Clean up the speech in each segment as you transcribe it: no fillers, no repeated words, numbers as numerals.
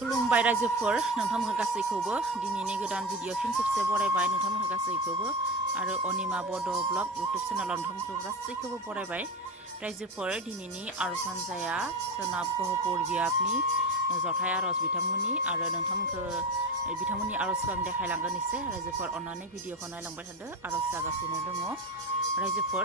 खुलुमबाय रायजोफोर नोंथांमोनखौ गासैखौबो दिनैनि गोदान भिडिअ फिन खेबसे बरायबाय नोंथांमोनखौ गासैखौबो आरो अनिमा बड' ब्लग इउटुब चेनेलाव नोंथांमोनखौ गासैखौबो बरायबाय रायजोफोर दिनैनि आरज हान्जाया सोनाब गहपुर बियाबनि जथाय आरज बिथांमोननि आरो नोंथांमोनखौ बिथांमोननि आरजखौ आं देखायलांगोन एसे रायजोफोर अन्नानै भिडिअखौ नायलांबाय थादो आरज जागासिनो दङ रायजोफोर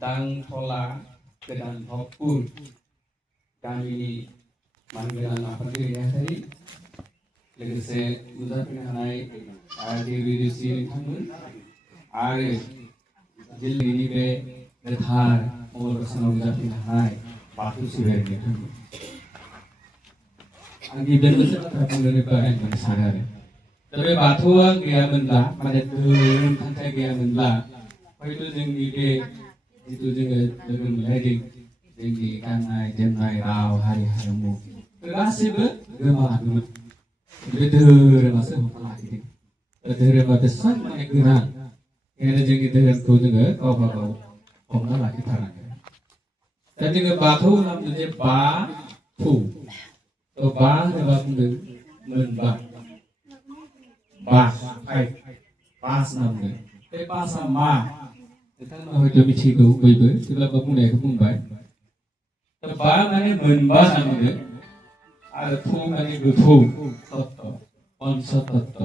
Dangtola Kedan Hopur kami manggilan afadirinya tadi लोगोसे नुजाफैनो हानाय देवी ऋषि नोंथांमोन आरो दिल्लीनि बे गोथार महरसानाव नुजाफैनो हानाय बाथौ सिबियारि नोंथांमोन आं गिबियाव मोनसे बाथ्रा बुंनो आं सानो आरो दा बे बाथौआ गैयामोनब्ला माने धोरोम खान्थिया गैयामोनब्ला हयथ' जोंनि बे जिथु जोङो लोगो मोनलायदों जोंनि गाननाय जोमनाय राव हारि हारिमु गासैबो गोमालांगौमोन बे धोरोमासो हमना लाखिदों धोरोमा बेसेबां माने गोनां बेखायनो जोंनि धोरोमखौ जोङो गावबा गाव हमना लाखिथारनांगोन दा जोङो बाथौ होनना बुङो जे बाथौ बा होनोबा बुंदों मोनबा बास होनना बुङो बे बासआ मा नोंथांमोना हयथ' मिथिगौ बयबो थेवब्लाबो बुंनायखौ बुंबाय दा बा माने मोनबा होनना बुङो आरो थौ माने गोथौ तत्व पंच तत्व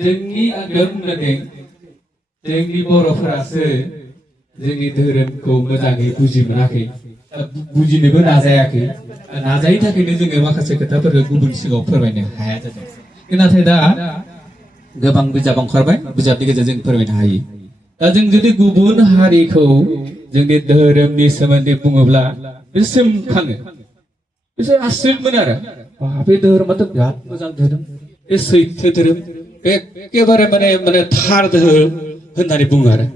जोंनि आं बेयाव बुंदों जोंनि बर'फोरासो जोंनि धोरोमखौ मोजाङै बुजि मोनाखै बुजिनोबो नाजायाखै नाजायैनि थाखायनो जोङो माखासे खोथाफोरखौ गुबुन सिगाङाव फोरमायनो हाया जादों नाथाय दा गोबां बिजाब ओंखारबाय बिजाबनि गेजेरजों फोरमायनो हायो दा जों जुदि गुबुन हारिखौ जोंनि धोरोमनि सोमोन्दै बुङोब्ला बिसोर सोमखाङो बिसोर आसरितमोन आरो बे धोरोमाथ' बिराद मोजां धोरोम बे सैथो धोरोम बे एखेबारे माने थार धोरोम होननानै बुङो आरो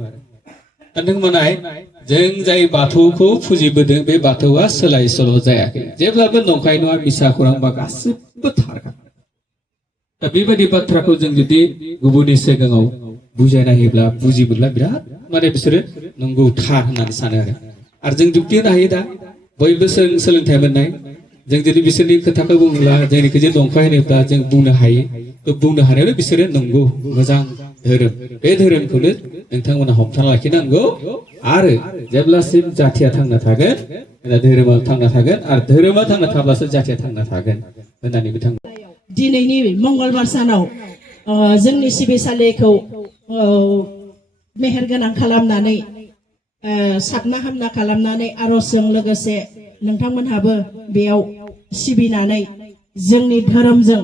नोंथांमोनाय जों जाय बाथौखौ फुजिबोदों बे बाथौआ सोलाय सोल' जायाखै जेब्लाबो नंखाय नङा मिसा खौरां बा गासिबो थारखा दा बेबायदि बाथ्राखौ जों जुदि गुबुननि सिगाङाव बुजायना होयोब्ला बुजिब्ला बिराद माने बिसोरो नंगौ थार होननानै सानो आरो जों जुक्ति होनो हायो दा बयबो सोलोंथाइ मोननाय जों जुदि बिसोरनि खोथाखौ बुङोब्ला जोंनिखौ जे नंखाय होनोब्ला जों बुंनो हायो तो बुंनो हानायावनो बिसोरो नंगौ मोजां धोरोम बे धोरोमखौनो नोंथांमोना हमथाना लाखिनांगौ आरो जेब्लासिम जाथिया थांना थागोन धोरोमा थांना थागोन आरो धोरोमा थांना थाब्लासो जाथिया थांना थागोन होननानै बिथां दिनैनि मंगलबार सानाव जोंनि सिबिसालिखौ मेहेरगोनां खालामनानै साबना हामना खालामनानै आरजजों लोगोसे नोंथांमोनहाबो बेयाव सिबिनानै जोंनि धोरोमजों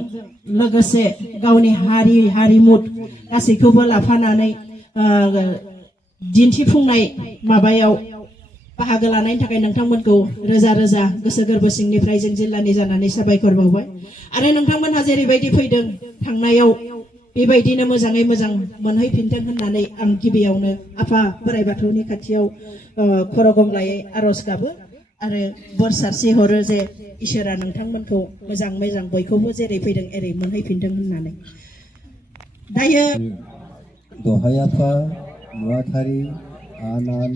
लोगोसे गावनि हारिमु गासैखौबो लाफानानै दिन्थिफुंनाय माबायाव बाहागो लानायनि थाखाय नोंथांमोनखौ रोजा रोजा गोसो गोरबो सिंनिफ्राय जों जिल्लानि जानानै साबायखर बावबाय आरो नोंथांमोनहा जेरैबायदि फैदों थांनायाव बेबायदिनो मोजाङै मोजां मोनहैफिनथों होननानै आं गिबियावनो आफा बोराइ बाथौनि खाथियाव खर' गंग्लायै आर'ज गाबो आरो बोर सारस्रि हरो जे इसोरा नोंथांमोनखौ मोजां मोजां बयखौबो जेरै फैदों एरै मोनहैफिनथों होननानै दायो दहाय आफा नुवाथारि आनान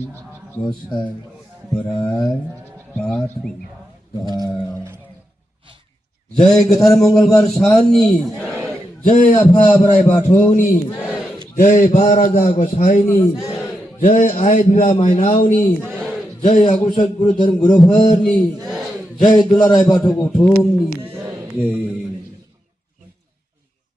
गसाइ बोराइ बाथौ दहाय जय गोथार मंगलबार साननि जय आफा बोराइ बाथौनि जय बा राजा गसाइनि जय आइ बिमा माइनावनि जय आगुसत गुरु धोरोम गुरुफोरनि जय दुलाराय बाथौ गौथुमनि जय